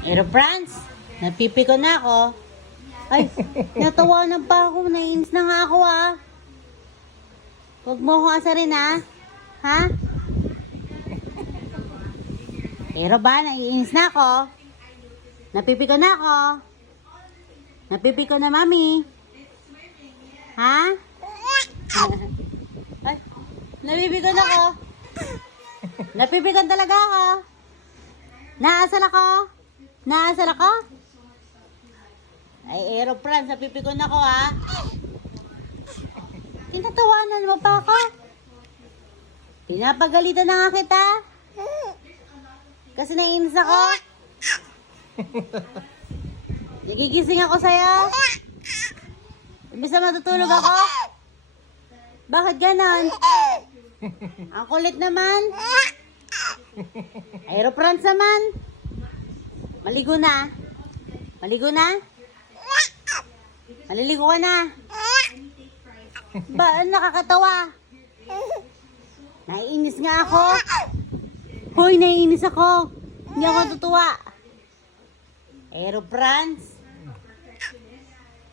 Pero Franz, napipiko na ako. Ay, natawanan pa ako. Naiinis na nga ako ah. Huwag mo akong asarin ah. Ha? Pero ba, naiinis na ako. Napipiko na ako. Napipiko na mami. Ha? Ay, napipiko na ako. Napipikon talaga ako. Naasal ako. Naasal ako. Ay, Aeroplan, napipikon ako ha. Tinatawanan mo pa ako. Pinapagalitan na nga kita. Kasi naiinis ako. Nagigising ako sa'yo. Imbis na matutulog ako. Bakit ganon? Ang kulit naman. Aeroprans naman. Maligo na. Maligo na? Maliligo ka na. Ba, nakakatawa. Naiinis nga ako. Hoy, naiinis ako. Hindi ako tutuwa. Aeroprans.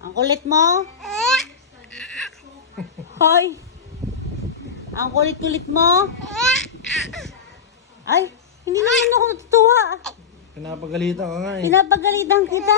Ang kulit mo. Hoy. Ang kulit-kulit mo. Ay, hindi naman ako natutuwa. Pinapagalitan ka nga eh. Pinapagalitan kita.